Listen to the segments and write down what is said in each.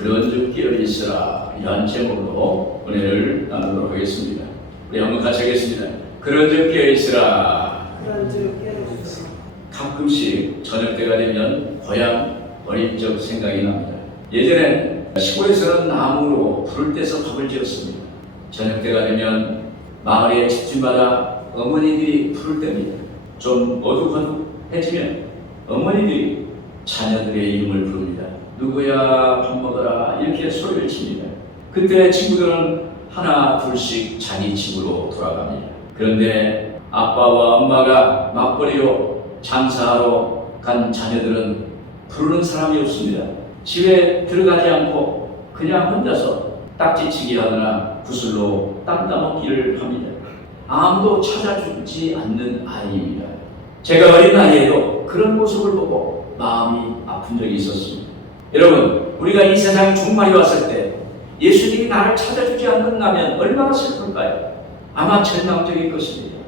그런즉 깨어있으라, 이런 제목으로 은혜를 나누도록 하겠습니다. 우리 한번 같이 하겠습니다. 그런즉 깨어있으라. 가끔씩 저녁 때가 되면 고향 어릴 적 생각이 납니다. 예전에 시골에서는 나무로 불을 떼서 밥을 지었습니다. 저녁 때가 되면 마을의 집집마다 어머니들이 불을 뗍니다. 좀 어둑어둑해지면 어머니들이 자녀들의 이름을 부릅니다. 누구야 밥 먹어라, 이렇게 소리를 칩니다. 그때 친구들은 하나 둘씩 자기 집으로 돌아갑니다. 그런데 아빠와 엄마가 맞벌이로 장사하러 간 자녀들은 부르는 사람이 없습니다. 집에 들어가지 않고 그냥 혼자서 딱지치기 하거나 구슬로 땅 따먹기를 합니다. 아무도 찾아주지 않는 아이입니다. 제가 어린 나이에도 그런 모습을 보고 마음이 아픈 적이 있었습니다. 여러분, 우리가 이 세상에 종말이 왔을 때 예수님이 나를 찾아주지 않는다면 얼마나 슬플까요? 아마 절망적일 것입니다.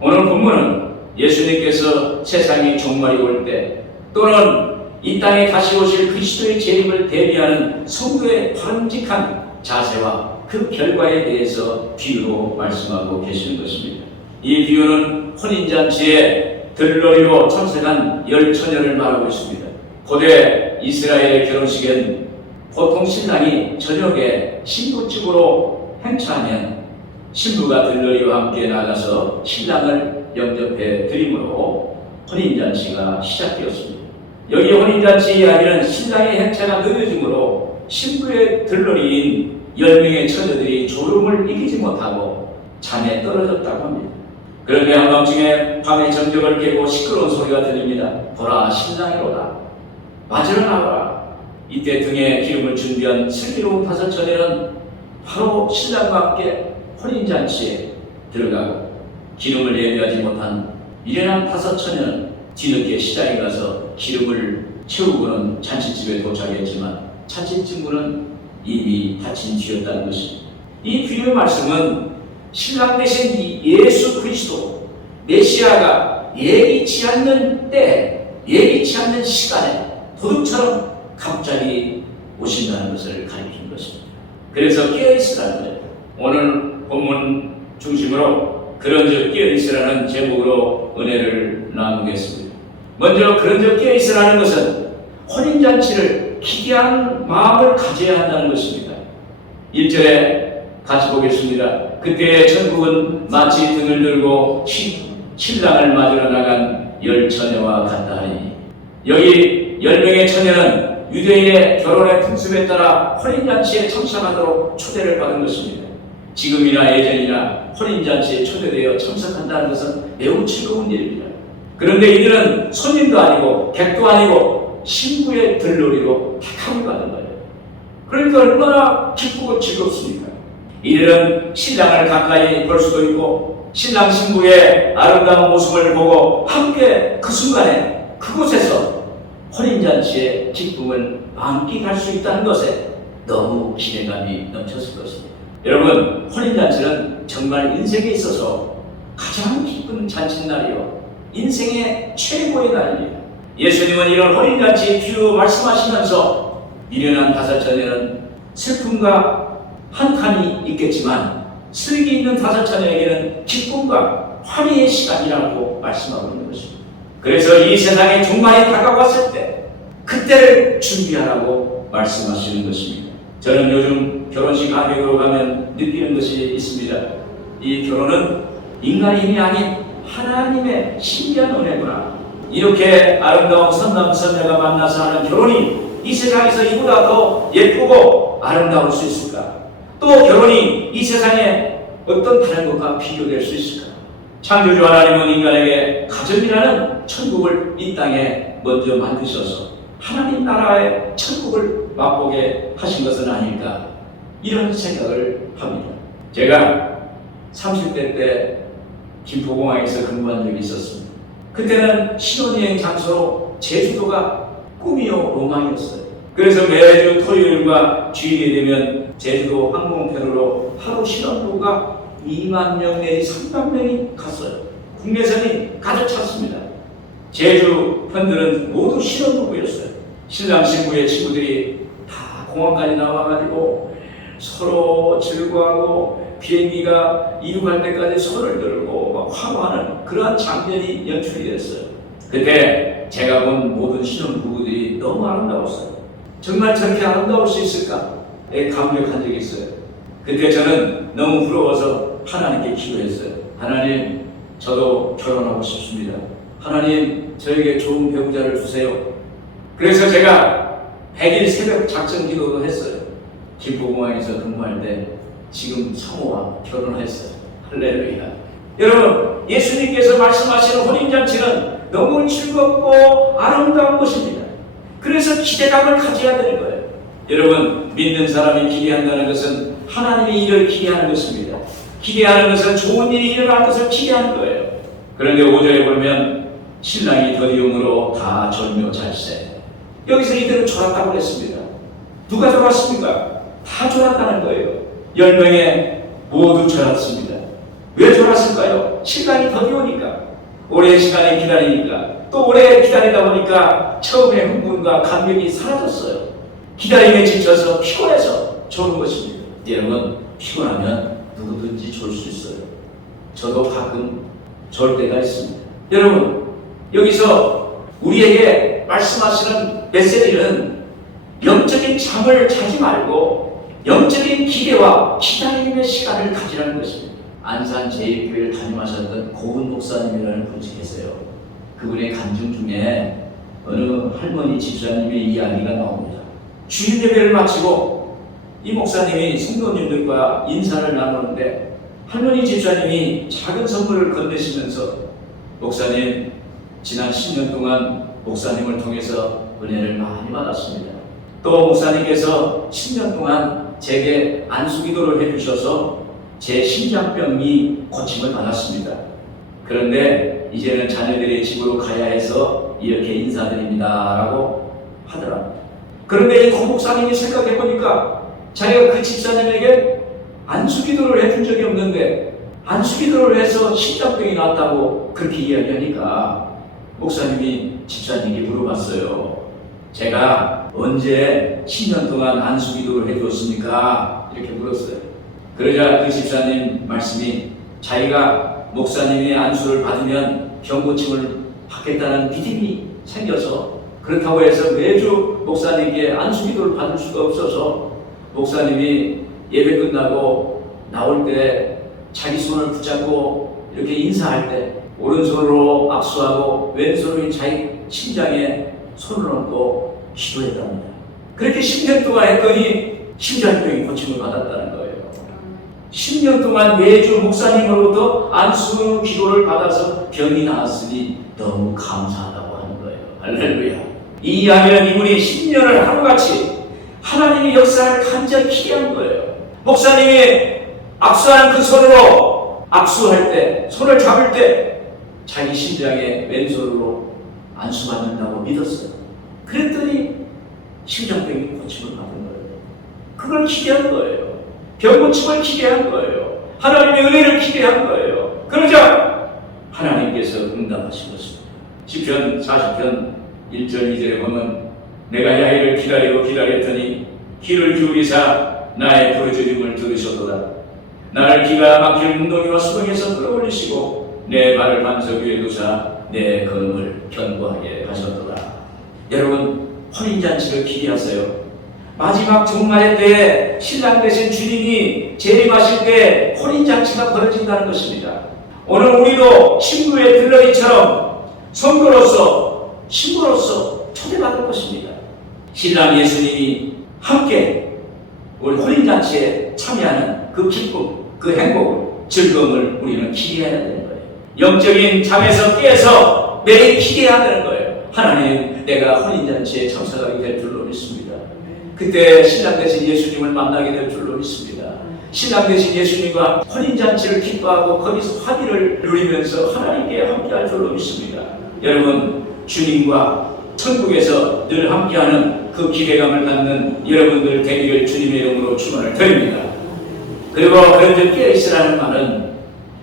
오늘 본문은 예수님께서 세상에 종말이 올 때, 또는 이 땅에 다시 오실 그리스도의 재림을 대비하는 성도의 바람직한 자세와 그 결과에 대해서 비유로 말씀하고 계시는 것입니다. 이 비유는 혼인잔치에 들러리로 참석한 10처녀를 말하고 있습니다. 고대 이스라엘의 결혼식엔 보통 신랑이 저녁에 신부집으로 행차하면 신부가 들러리와 함께 나가서 신랑을 영접해 드림으로 혼인잔치가 시작되었습니다. 여기 혼인잔치 이야기는 신랑의 행차가 늦어짐으로 신부의 들러리인 10명의 처녀들이 졸음을 이기지 못하고 잠에 떨어졌다고 합니다. 그런데 한밤중에 밤의 정적을 깨고 시끄러운 소리가 들립니다. 보라, 신랑이로다. 맞으러 나와라. 이때 등에 기름을 준비한 슬기로운 5처녀는 바로 신랑과 함께 혼인잔치에 들어가고, 기름을 예비하지 못한 미련한 5처녀는 뒤늦게 시장에 가서 기름을 채우고는 잔치집에 도착했지만 잔치집문은 이미 닫힌 뒤였다는 것입니다. 이 비유의 말씀은 신랑 대신 예수 그리스도 메시아가 예기치 않는 때, 예기치 않는 시간에 도둑처럼 갑자기 오신다는 것을 가리키는 것입니다. 그래서 깨어있으라는 거예요. 오늘 본문 중심으로 그런즉 깨어있으라는 제목으로 은혜를 나누겠습니다. 먼저 그런즉 깨어있으라는 것은 혼인잔치를 기대하는 마음을 가져야 한다는 것입니다. 1절에 같이 보겠습니다. 그때 천국은 마치 등을 들고 신랑을 맞으러 나간 10처녀와 같다 하니, 여기 10명의 처녀는 유대인의 결혼의 풍습에 따라 혼인잔치에 참석하도록 초대를 받은 것입니다. 지금이나 예전이나 혼인잔치에 초대되어 참석한다는 것은 매우 즐거운 일입니다. 그런데 이들은 손님도 아니고 객도 아니고 신부의 들러리로 택함을 받은 거예요. 그러니까 얼마나 기쁘고 즐겁습니까? 이들은 신랑을 가까이 볼 수도 있고 신랑 신부의 아름다운 모습을 보고 함께 그 순간에 그곳에서 혼인잔치의 기쁨을 만끽할 수 있다는 것에 너무 기대감이 넘쳤을 것입니다. 여러분, 혼인잔치는 정말 인생에 있어서 가장 기쁜 잔칫날이요, 인생의 최고의 날입니다. 예수님은 이런 혼인잔치의 비유 말씀하시면서 미련한 5처녀는 슬픔과 한탄이 있겠지만 슬기 있는 5처녀에게는 기쁨과 환희의 시간이라고 말씀하고 있는 것입니다. 그래서 이 세상에 종말이 다가왔을 때 그때를 준비하라고 말씀하시는 것입니다. 저는 요즘 결혼식 가격으로 가면 느끼는 것이 있습니다. 이 결혼은 인간의 힘이 아닌 하나님의 신비한 은혜구나. 이렇게 아름다운 선남 선녀가 만나서 하는 결혼이 이 세상에서 이보다 더 예쁘고 아름다울 수 있을까? 또 결혼이 이 세상에 어떤 다른 것과 비교될 수 있을까? 창조주 하나님은 인간에게 가정이라는 천국을 이 땅에 먼저 만드셔서 하나님 나라의 천국을 맛보게 하신 것은 아닐까, 이런 생각을 합니다. 제가 30대 때 김포공항에서 근무한 적이 있었습니다. 그때는 신혼여행 장소로 제주도가 꿈이요 로망이었어요. 그래서 매주 토요일과 주일이 되면 제주도 항공편으로 하루 신혼부가 2만 명 내지 3만 명이 갔어요. 국내선이 가득 찼습니다. 제주 편들은 모두 신혼부부였어요. 신랑 신부의 친구들이 다 공항까지 나와가지고 서로 즐거워하고 비행기가 이륙할 때까지 손을 들고 막 환호하는 그러한 장면이 연출이 됐어요. 그때 제가 본 모든 신혼부부들이 너무 아름다웠어요. 정말 저렇게 아름다울 수 있을까에 감격한 적이 있어요. 그때 저는 너무 부러워서 하나님께 기도했어요. 하나님, 저도 결혼하고 싶습니다. 하나님, 저에게 좋은 배우자를 주세요. 그래서 제가 100일 새벽 작정 기도도 했어요. 김포공항에서 근무할 때 지금 사모와 결혼했어요. 할렐루야. 여러분, 예수님께서 말씀하시는 혼인잔치는 너무 즐겁고 아름다운 것입니다. 그래서 기대감을 가져야 되는 거예요. 여러분, 믿는 사람이 기대한다는 것은 하나님의 일을 기대하는 것입니다. 기대하는 것은 좋은 일이 일어날 것을 기대하는 거예요. 그런데 5절에 보면 신랑이 더디움으로 다 절묘잘세. 여기서 이들은 졸았다고 그랬습니다. 누가 졸았습니까? 다 졸았다는 거예요. 10명에 모두 졸았습니다. 왜 졸았을까요? 신랑이 더디우니까, 오랜 시간을 기다리니까, 또 오래 기다리다 보니까 처음에 흥분과 감격이 사라졌어요. 기다림에 지쳐서 피곤해서 졸은 것입니다. 여러분, 피곤하면 누구든지 졸 수 있어요. 저도 가끔 졸 때가 있습니다. 여러분, 여기서 우리에게 말씀하시는 메시지는 영적인 잠을 자지 말고 영적인 기대와 기다림의 시간을 가지라는 것입니다. 안산 제1교회를 담임하셨던 고은 목사님이라는 분이 계세요. 그분의 간증 중에 어느 할머니 집사님의 이야기가 나옵니다. 주일 예배를 마치고 이 목사님이 성도님들과 인사를 나누는데 할머니 집사님이 작은 선물을 건네시면서 목사님, 지난 10년 동안 목사님을 통해서 은혜를 많이 받았습니다. 또 목사님께서 10년 동안 제게 안수기도를 해주셔서 제 심장병이 고침을 받았습니다. 그런데 이제는 자녀들의 집으로 가야 해서 이렇게 인사드립니다 라고 하더랍니다. 그런데 이 고목사님이 생각해보니까 자기가 그 집사님에게 안수기도를 해준 적이 없는데 안수기도를 해서 심장병이 났다고 그렇게 이야기하니까 목사님이 집사님에게 물어봤어요. 제가 언제 10년 동안 안수기도를 해주었습니까? 이렇게 물었어요. 그러자 그 집사님 말씀이 자기가 목사님의 안수를 받으면 병고침을 받겠다는 믿음이 생겨서 그렇다고 해서 매주 목사님께 안수기도를 받을 수가 없어서 목사님이 예배 끝나고 나올 때 자기 손을 붙잡고 이렇게 인사할 때 오른손으로 악수하고 왼손으로 자기 심장에 손을 얹고 기도했답니다. 그렇게 10년 동안 했더니 심장병이 고침을 받았다는 거예요. 10년 동안 매주 목사님으로부터 안수 기도를 받아서 병이 나았으니 너무 감사하다고 하는 거예요. 할렐루야. 이 이야기는 이분이 10년을 하루같이 하나님의 역사를 간절히 기대한 거예요. 목사님이 악수하는 그 손으로 악수할 때, 손을 잡을 때 자기 심장에 왼손으로 안수받는다고 믿었어요. 그랬더니 심장병이 고침을 받은 거예요. 그걸 기대한 거예요. 병고침을 기대한 거예요. 하나님의 은혜를 기대한 거예요. 그러자 하나님께서 응답하신 것입니다. 시편 40편 1절 2절에 보면 내가 야일을 기다리고 기다렸더니 귀를 기울이사 나의 부르짖음을 들으셨도다. 나를 기가 막힐 운동이와 수렁에서 끌어올리시고 내 발을 반석 위에 두사 내 걸음을 견고하게 하셨도다. 여러분, 혼인잔치를 기대하세요. 마지막 종말의 때에 신랑 되신 주님이 재림하실 때 혼인잔치가 벌어진다는 것입니다. 오늘 우리도 신부의 들러리처럼 성도로서 신부로서 초대받을 것입니다. 신랑 예수님이 함께 우리 혼인잔치에 참여하는 그 기쁨, 그 행복을, 즐거움을 우리는 기대해야 되는 거예요. 영적인 잠에서 깨서 매일 기대해야 되는 거예요. 하나님, 내가 혼인잔치에 참석하게 될 줄로 믿습니다. 그때 신랑 되신 예수님을 만나게 될 줄로 믿습니다. 신랑 되신 예수님과 혼인잔치를 기뻐하고 거기서 화기를 누리면서 하나님께 함께할 줄로 믿습니다. 여러분, 주님과 천국에서 늘 함께하는 그 기대감을 갖는 여러분들 되기를 주님의 이름으로 축원을 드립니다. 그리고 그런데 깨어있으라는 말은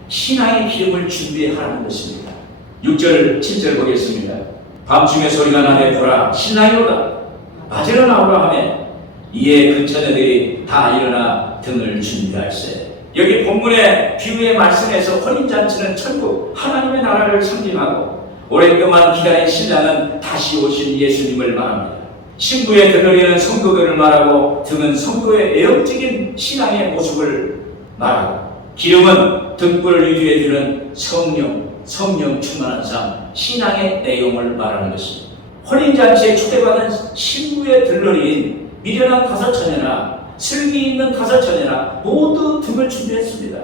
신앙의 기름을 준비하라는 것입니다. 6절, 7절 보겠습니다. 밤중에 소리가 나되 보라 신랑이 오다. 맞으러 나오라 하매 이에 그 처녀들이 다 일어나 등을 준비할세. 여기 본문의 비유의 말씀에서 혼인잔치는 천국 하나님의 나라를 상징하고 오랫동안 기다린 신랑은 다시 오신 예수님을 말합니다. 신부의 들러리는 성도들을 말하고 등은 성도의 애역적인 신앙의 모습을 말하고 기름은 등불을 위주에 두는 성령 충만한 삶, 신앙의 내용을 말하는 것입니다. 혼인잔치에 초대받은 신부의 들러리인 미련한 다섯 처녀나 슬기 있는 다섯 처녀나 모두 등을 준비했습니다.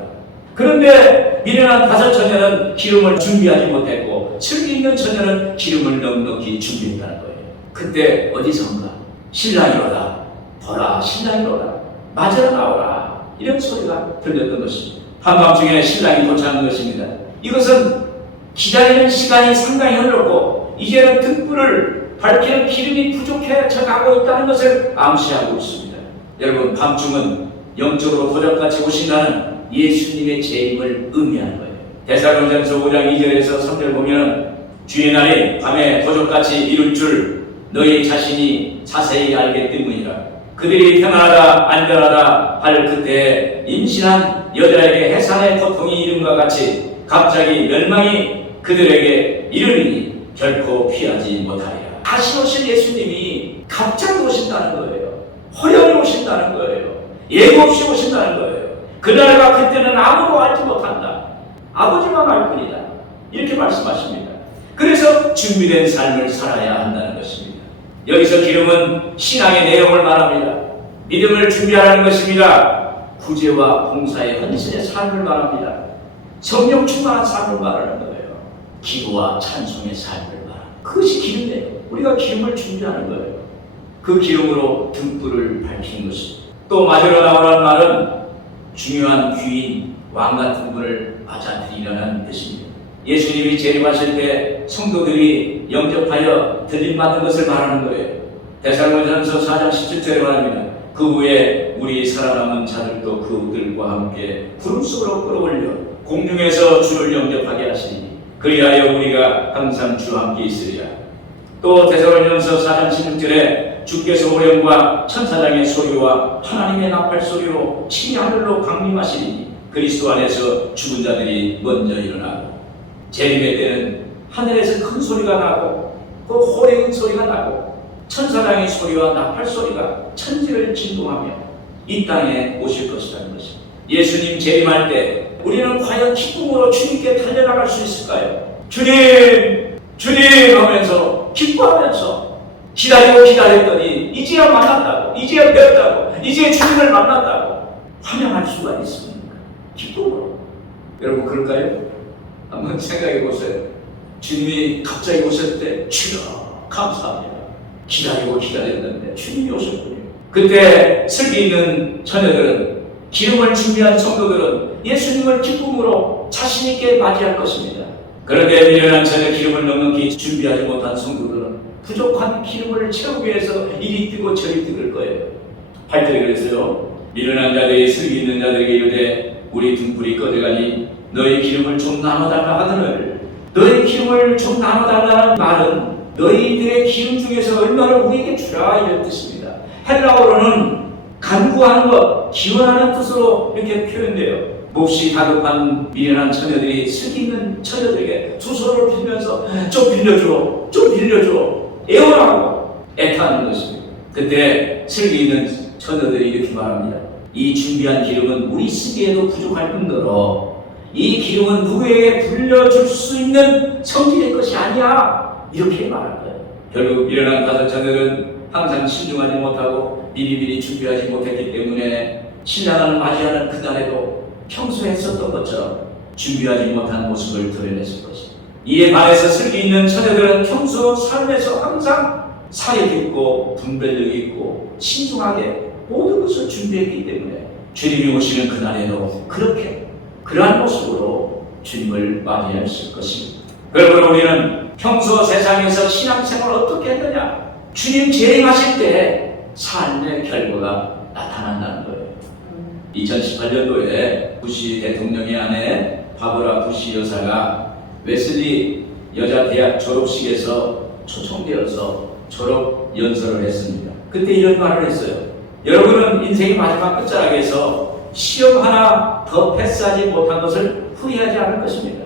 그런데 미련한 다섯 처녀는 기름을 준비하지 못했고 슬기 있는 처녀는 기름을 넉넉히 준비했다는 거예요. 그때 어디선가 신랑이로다, 보라 신랑이로다, 맞으러 나오라, 이런 소리가 들렸던 것입니다. 한밤중에 신랑이 도착한 것입니다. 이것은 기다리는 시간이 상당히 흘렀고 이제는 등불을 밝히는 기름이 부족해져 가고 있다는 것을 암시하고 있습니다. 여러분, 밤중은 영적으로 도적같이 오신다는 예수님의 재임을 의미하는 거예요. 데살로니가전서 5장 2절에서 3절 보면 주의 날이 밤에 도적같이 이룰 줄 너희 자신이 자세히 알기 때문이라. 그들이 평안하다 안전하다 할 그때에 임신한 여자에게 해산의 고통이 이름과 같이 갑자기 멸망이 그들에게 이르리니 결코 피하지 못하리라. 다시 오실 예수님이 갑자기 오신다는 거예요. 호련히 오신다는 거예요. 예고 없이 오신다는 거예요. 그날과 그때는 아무도 알지 못한다. 아버지만 알 뿐이다. 이렇게 말씀하십니다. 그래서 준비된 삶을 살아야 한다는 것입니다. 여기서 기름은 신앙의 내용을 말합니다. 믿음을 준비하라는 것입니다. 구제와 봉사의 헌신의 삶을 말합니다. 성령 충만한 삶을 말하는 거예요. 기도와 찬송의 삶을 말합니다. 그것이 기름이에요. 우리가 기름을 준비하는 거예요. 그 기름으로 등불을 밝히는 것입니다. 또 맞으러 나오라는 말은 중요한 귀인, 왕 같은 분을 맞아들이라는 뜻입니다. 예수님이 재림하실 때 성도들이 영접하여 들림받은 것을 말하는 거예요. 데살로니가전서 4장 17절에 말합니다. 그 후에 우리 살아남은 자들도 그들과 함께 구름 속으로 끌어올려 공중에서 주를 영접하게 하시니 그리하여 우리가 항상 주와 함께 있으리라. 또 데살로니가전서 4장 16절에 주께서 오령과 천사장의 소리와 하나님의 나팔 소리로 친히 하늘로 강림하시니 그리스도 안에서 죽은 자들이 먼저 일어나고 재림의 때는 하늘에서 큰 소리가 나고 또 호랭이 소리가 나고 천사장의 소리와 나팔 소리가 천지를 진동하며 이 땅에 오실 것이라는 것입니다. 예수님 재림할 때 우리는 과연 기쁨으로 주님께 달려나갈 수 있을까요? 주님! 주님! 하면서 기뻐하면서 기다렸더니 이제야 만났다고, 이제야 뵙다고, 이제 주님을 만났다고 환영할 수가 있습니까? 기쁨으로. 여러분 그럴까요? 한번 생각해 보세요. 주님이 갑자기 오실 때 주여 감사합니다. 기다렸는데 주님이 오셨군요. 그때 슬기 있는 처녀들은, 기름을 준비한 성도들은 예수님을 기쁨으로 자신 있게 맞이할 것입니다. 그런데 미련한 처녀 기름을 넉넉히 준비하지 못한 성도들은 부족한 기름을 채우기 위해서 이리 뛰고 저리 뛰을 거예요. 8절에 그랬어요. 미련한 자들이 슬기 있는 자들에게 이르되 우리 등불이 꺼져가니 너희 기름을 좀 나눠달라 하거늘. 너희 기름을 좀 나눠달라는 말은 너희들의 기름 중에서 얼마를 우리에게 주라 이런 뜻입니다. 헬라어로는 간구하는 것, 기원하는 뜻으로 이렇게 표현돼요. 몹시 다급한 미련한 처녀들이 슬기 있는 처녀들에게 두 손을 빌면서 좀 빌려줘 애원하고 애타는 것입니다. 그때 슬기 있는 처녀들이 이렇게 말합니다. 이 준비한 기름은 우리 쓰기에도 부족할 뿐더러 이 기름은 누구에게 불려줄 수 있는 성질의 것이 아니야. 이렇게 말할 거예요. 결국 미련한 다섯 처녀들은 항상 신중하지 못하고 미리미리 준비하지 못했기 때문에 신랑을 맞이하는 그날에도 평소에 했었던 것처럼 준비하지 못한 모습을 드러냈을 것입니다. 이에 반해서 슬기 있는 처녀들은 평소 삶에서 항상 사력 있고 분별력 있고 신중하게 모든 것을 준비했기 때문에 주님이 오시는 그날에도 그러한 모습으로 주님을 맞이했을 것입니다. 그러므로 우리는 평소 세상에서 신앙생활을 어떻게 했느냐? 주님 재림하실 때 삶의 결과가 나타난다는 거예요. 2018년도에 부시 대통령의 아내 바브라 부시 여사가 웨슬리 여자 대학 졸업식에서 초청되어서 졸업 연설을 했습니다. 그때 이런 말을 했어요. 여러분은 인생의 마지막 끝자락에서 시험 하나 더 패스하지 못한 것을 후회하지 않을 것입니다.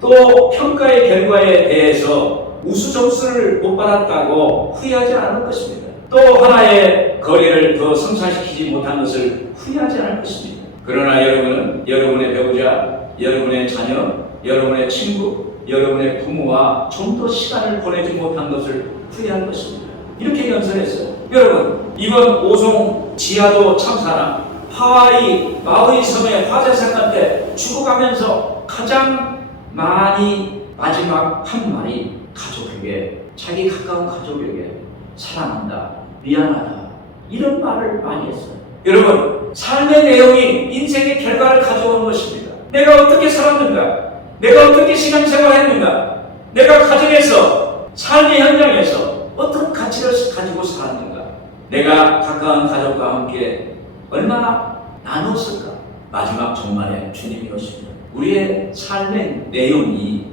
또 평가의 결과에 대해서 우수 점수를 못 받았다고 후회하지 않을 것입니다. 또 하나의 거리를 더 성사시키지 못한 것을 후회하지 않을 것입니다. 그러나 여러분은 여러분의 배우자, 여러분의 자녀, 여러분의 친구, 여러분의 부모와 좀 더 시간을 보내지 못한 것을 후회할 것입니다. 이렇게 연설했어요. 여러분, 이번 오송 지하도 참사나 하와이 마우이 섬의 화재 사건 때 죽어가면서 가장 많이 마지막 한 말이 가족에게, 자기 가까운 가족에게 사랑한다, 미안하다, 이런 말을 많이 했어요. 여러분, 삶의 내용이 인생의 결과를 가져오는 것입니다. 내가 어떻게 살았는가, 내가 어떻게 신앙생활했는가, 내가 가정에서, 삶의 현장에서 어떤 가치를 가지고 살았는가, 내가 가까운 가족과 함께 얼마나 나눴을까. 마지막 종말에 주님이 오십니다. 우리의 삶의 내용이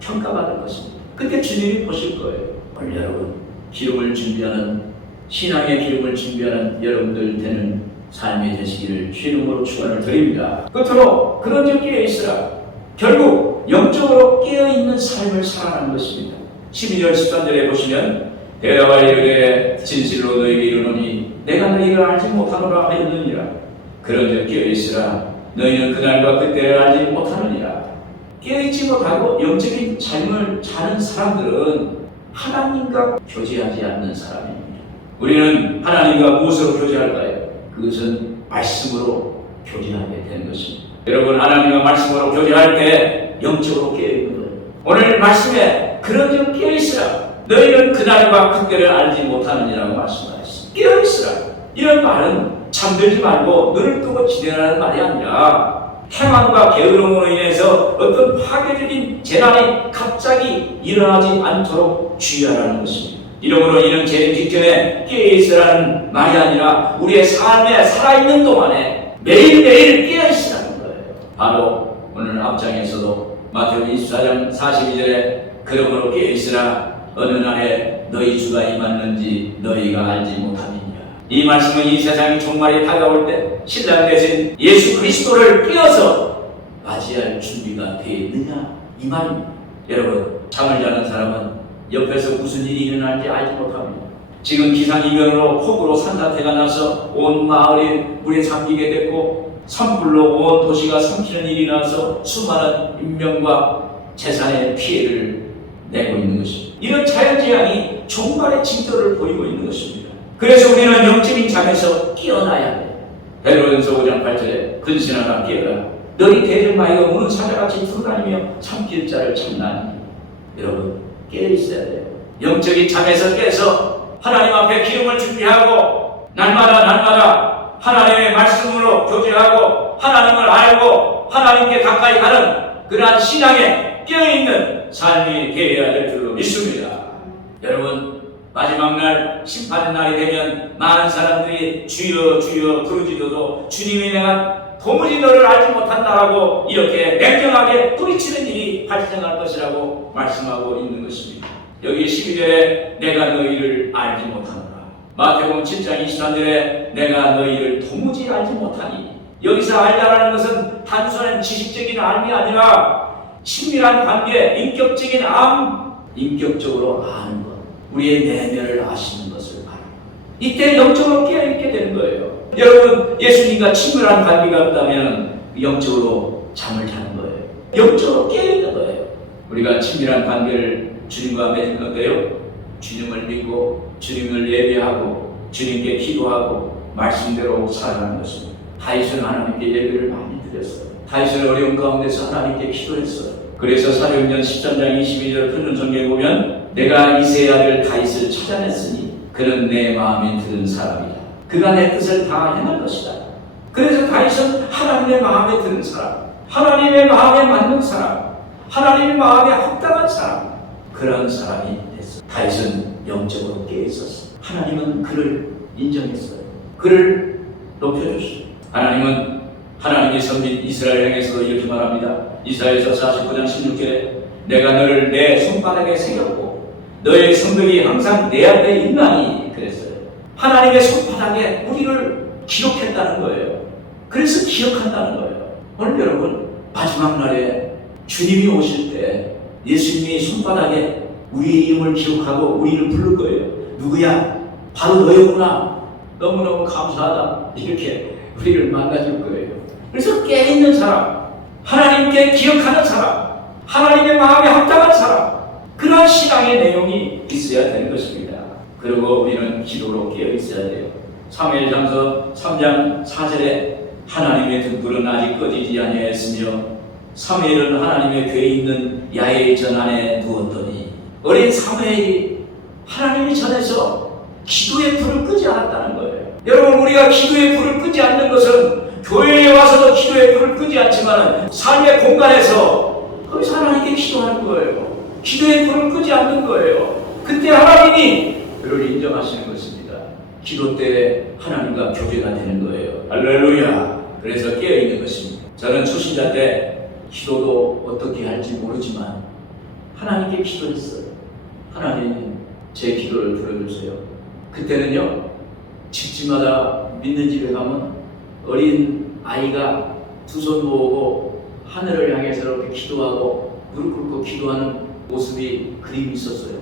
평가받을 것입니다. 그때 주님이 보실 거예요. 오늘 여러분, 기름을 준비하는, 신앙의 기름을 준비하는 여러분들 되는 삶이 되시기를 주의 이름으로 축원을 드립니다. 끝으로 그런 점 깨어있으라. 결국 영적으로 깨어있는 삶을 살아가는 것입니다. 12절 13절에 보시면 대답하여 이르되 진실로 너에게 이르노니 내가 너희를 알지 못하노라 하였느니라. 그런즉 깨어있으라. 너희는 그날과 그때를 알지 못하느니라. 깨어있지 못하고 영적인 삶을 사는 사람들은 하나님과 교제하지 않는 사람입니다. 우리는 하나님과 무엇으로 교제할까요? 그것은 말씀으로 교제하게 되는 것입니다. 여러분, 하나님과 말씀으로 교제할 때 영적으로 깨어있는 거예요. 오늘 말씀에 그런 점 깨어있으라. 너희는 그날과 그때를 알지 못하느니라고 말씀하셨습니다. 깨어있으라. 이런 말은 잠들지 말고 눈을 뜨고 지내라는 말이 아니라 행함과 게으름으로 인해서 어떤 파괴적인 재난이 갑자기 일어나지 않도록 주의하라는 것입니다. 이러므로 이는 재림 직전에 깨어있으라는 말이 아니라 우리의 삶에 살아있는 동안에 매일매일 깨어있으라는 거예요. 바로 오늘 앞장에서도 마태복음 24장 42절에 그러므로 깨어있으라. 어느 날에 너희 주가 임하는지 너희가 알지 못하느니라. 이 말씀은 이 세상이 종말이 다가올 때 신랑 대신 예수 그리스도를 깨어서 맞이할 준비가 되어 있느냐, 이 말입니다. 여러분, 잠을 자는 사람은 옆에서 무슨 일이 일어날지 알지 못합니다. 지금 기상이변으로 폭우로 산사태가 나서 온 마을이 물에 잠기게 됐고 산불로 온 도시가 삼키는 일이 나서 수많은 인명과 재산의 피해를 내고 있는 것입니다. 이런 자연재앙이 종말의 징조를 보이고 있는 것입니다. 그래서 우리는 영적인 잠에서 깨어나야 돼요. 베드로전서 5장 8절에 근신하라 깨어라. 너희 대적마귀가 우는 사자같이 돌아다니며 삼킬 자를 찾나니. 여러분, 깨어있어야 돼요. 영적인 잠에서 깨서 하나님 앞에 기름을 준비하고 날마다 하나님의 말씀으로 교제하고 하나님을 알고 하나님께 가까이 가는 그러한 신앙에 깨어있는 삶이 되어야 될 줄로 믿습니다. 여러분, 마지막 날 심판의 날이 되면 많은 사람들이 주여 주여 부르짖어도 주님이 내가 도무지 너를 알지 못한다라고 이렇게 냉정하게 뿌리치는 일이 발생할 것이라고 말씀하고 있는 것입니다. 여기 12절에 내가 너희를 알지 못하노라. 마태복음 7장 23절에 내가 너희를 도무지 알지 못하니. 여기서 알다라는 것은 단순한 지식적인 알이 아니라 친밀한 관계, 인격적인 인격적으로 아는 것, 우리의 내면을 아시는 것을 바랍니다. 이때 영적으로 깨어있게 되는 거예요. 여러분, 예수님과 친밀한 관계가 없다면 영적으로 잠을 자는 거예요. 영적으로 깨어있는 거예요. 우리가 친밀한 관계를 주님과 맺은 건데요, 주님을 믿고 주님을 예배하고 주님께 기도하고 말씀대로 살아가는 것입니다. 다윗은 하나님께 예배를 많이 드렸어요. 다윗은 어려운 가운데서 하나님께 기도했어요. 그래서 사도행전 13장 22절 푸른 성경에 보면 내가 이새의 아들 다윗을 찾아냈으니 그는 내 마음에 드는 사람이다. 그가 내 뜻을 다 행할 것이다. 그래서 다윗은 하나님의 마음에 드는 사람, 하나님의 마음에 맞는 사람, 하나님의 마음에 합당한 사람, 그런 사람이 됐어요. 다윗은 영적으로 깨어있었어요. 하나님은 그를 인정했어요. 그를 높여주셨어요. 하나님은 하나님의 선민 이스라엘 향해서도 이렇게 말합니다. 이사야서 49장 16절에 내가 너를 내 손바닥에 새겼고 너의 성벽이 항상 내 앞에 있나니 그랬어요. 하나님의 손바닥에 우리를 기록했다는 거예요. 그래서 기억한다는 거예요. 오늘 여러분, 마지막 날에 주님이 오실 때 예수님이 손바닥에 우리의 이름을 기록하고 우리를 부를 거예요. 누구야? 바로 너였구나. 너무너무 감사하다. 이렇게 우리를 만나줄 거예요. 그래서 깨있는 사람, 하나님께 기억하는 사람, 하나님의 마음에 합당한 사람, 그런 신앙의 내용이 있어야 되는 것입니다. 그리고 우리는 기도로 깨어 있어야 돼요. 사무엘상서 3장 4절에 하나님의 등불은 아직 꺼지지 아니하였으며 사무엘은 하나님의 궤에 있는 야훼의 전 안에 두었더니, 어린 사무엘이 하나님이 전에서 기도의 불을 끄지 않았다는 거예요. 여러분, 우리가 기도의 불을 끄지 않는 것은 교회에 와서도 기도의 불을 끄지 않지만 삶의 공간에서 거기서 하나님께 기도하는 거예요. 기도의 불을 끄지 않는 거예요. 그때 하나님이 그를 인정하시는 것입니다. 기도 때 하나님과 교제가 되는 거예요. 할렐루야. 그래서 깨어있는 것입니다. 저는 초신자 때 기도도 어떻게 할지 모르지만 하나님께 기도했어요. 하나님, 제 기도를 들어주세요. 그때는요, 집집마다 믿는 집에 가면 어린 아이가 두 손 모으고 하늘을 향해서 이렇게 기도하고 무릎 꿇고 기도하는 모습이 그림이 있었어요.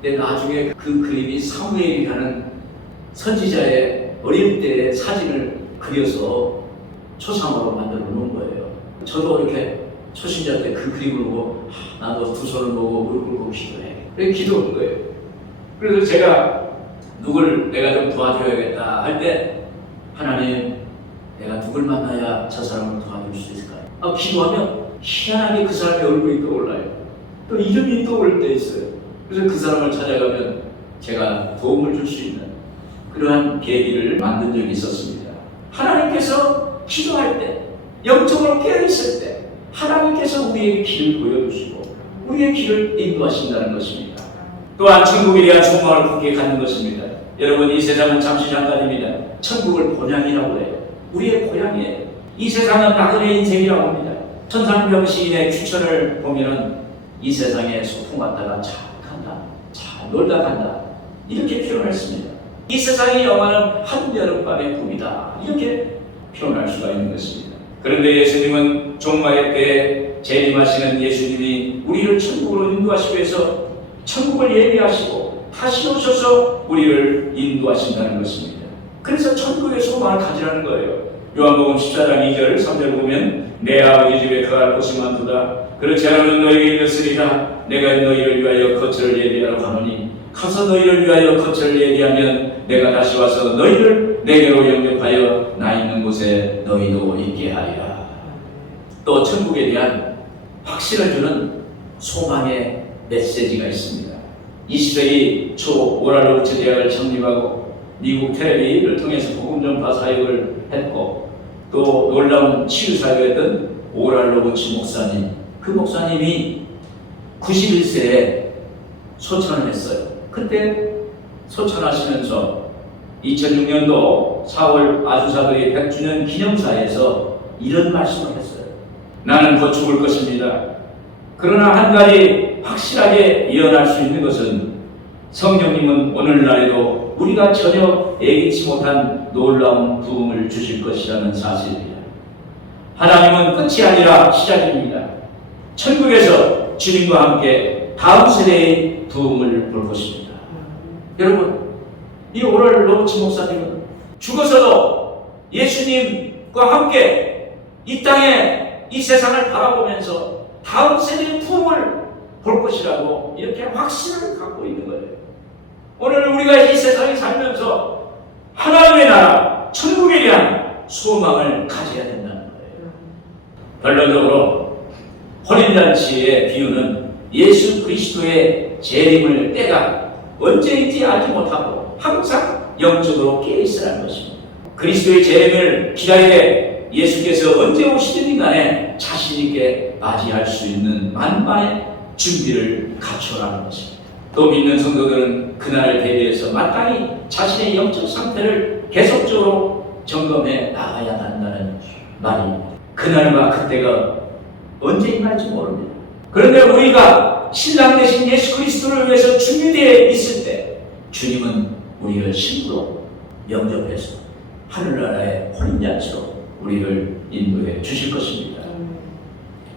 근데 나중에 그 그림이 사무엘이라는 선지자의 어릴 때의 사진을 그려서 초상화로 만들어 놓은 거예요. 저도 이렇게 초신자 때 그 그림을 보고 나도 두 손을 모으고 무릎 꿇고 기도해. 그렇게 기도한 거예요. 그래서 제가 누굴 내가 좀 도와줘야겠다 할 때, 하나님, 내가 누굴 만나야 저 사람을 도와줄 수 있을까요? 기도하면 희한하게 그 사람의 얼굴이 떠올라요. 또 이름이 떠오를 때 있어요. 그래서 그 사람을 찾아가면 제가 도움을 줄 수 있는 그러한 계기를 만든 적이 있었습니다. 하나님께서 기도할 때, 영적으로 깨어있을 때 하나님께서 우리에게 길을 보여주시고 우리의 길을 인도하신다는 것입니다. 또한 천국에 대한 소망을 굳게 갖는 것입니다. 여러분, 이 세상은 잠시 잠깐입니다. 천국을 본향이라고 해요. 우리의 고향이에요. 이 세상은 나그네 인생이라고 합니다. 천상병 시인의 귀천을 보면은 이 세상에 소풍 갔다가 잘 간다, 잘 놀다 간다, 이렇게 표현했습니다. 이 세상의 영화는 한여름밤의 꿈이다, 이렇게 표현할 수가 있는 것입니다. 그런데 예수님은 종말의 때에 재림하시는 예수님이 우리를 천국으로 인도하시기 위해서 천국을 예비하시고 다시 오셔서 우리를 인도하신다는 것입니다. 그래서 천국의 소망을 가지라는 거예요. 요한복음 14장 2절 3절 보면, 내 아버지 집에 거할 곳이 많도다. 그렇지 않으면 너희에게 이르시리라. 내가 너희를 위하여 거처를 예비하러 가노니 가서 너희를 위하여 거처를 예비하면 내가 다시 와서 너희를 내게로 영접하여 나 있는 곳에 너희도 있게 하리라. 또 천국에 대한 확신을 주는 소망의 메시지가 있습니다. 20세기 초 오랄로브츠 대학을 창립하고 미국 텔레비를 통해서 복음 전파 사역을 했고, 또 놀라운 치유 사역을 했던 오랄로브츠 목사님, 그 목사님이 91세에 소천을 했어요. 그때 소천하시면서 2006년도 4월 아주사도의 100주년 기념사에서 이런 말씀을 했어요. 나는 곧 죽을 것입니다. 그러나 한 가지 확실하게 예언할 수 있는 것은 성령님은 오늘날에도 우리가 전혀 예기치 못한 놀라운 부흥을 주실 것이라는 사실입니다. 하나님은 끝이 아니라 시작입니다. 천국에서 주님과 함께 다음 세대의 부흥을 볼 것입니다. 여러분, 이 오랄로브츠 목사님은 죽어서도 예수님과 함께 이 땅에 이 세상을 바라보면서 다음 세대의 부흥을 볼 것이라고 이렇게 확신을 갖고 있는 거예요. 오늘 우리가 이 세상에 살면서 하나님의 나라, 천국에 대한 소망을 가져야 된다는 거예요. 결론적으로 혼인잔치의 비유는 예수 그리스도의 재림을 때가 언제인지 알지 못하고 항상 영적으로 깨어있으라는 것입니다. 그리스도의 재림을 기다리되 예수께서 언제 오시든지 간에 자신있게 맞이할 수 있는 만반의 준비를 갖추라는 것입니다. 또 믿는 성도들은 그날을 대비해서 마땅히 자신의 영적 상태를 계속적으로 점검해 나가야 한다는 말입니다. 그날과 그때가 언제 임할지 모릅니다. 그런데 우리가 신랑 되신 예수 그리스도를 위해서 준비되어 있을 때 주님은 우리를 신부로 영접해서 하늘나라의 혼인잔치로 우리를 인도해 주실 것입니다.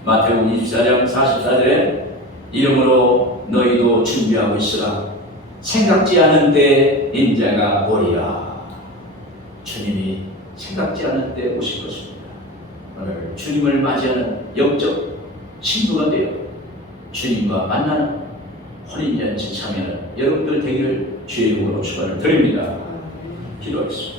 마태복음 24장 44절에 이러므로 너희도 준비하고 있으라. 생각지 않은 때 인자가 오리라. 주님이 생각지 않은 때 오실 것입니다. 오늘 주님을 맞이하는 영적 신부가 되어 주님과 만나는 혼인잔치 참여는 여러분들 되기를 주의 이름으로 축원을 드립니다. 기도하겠습니다.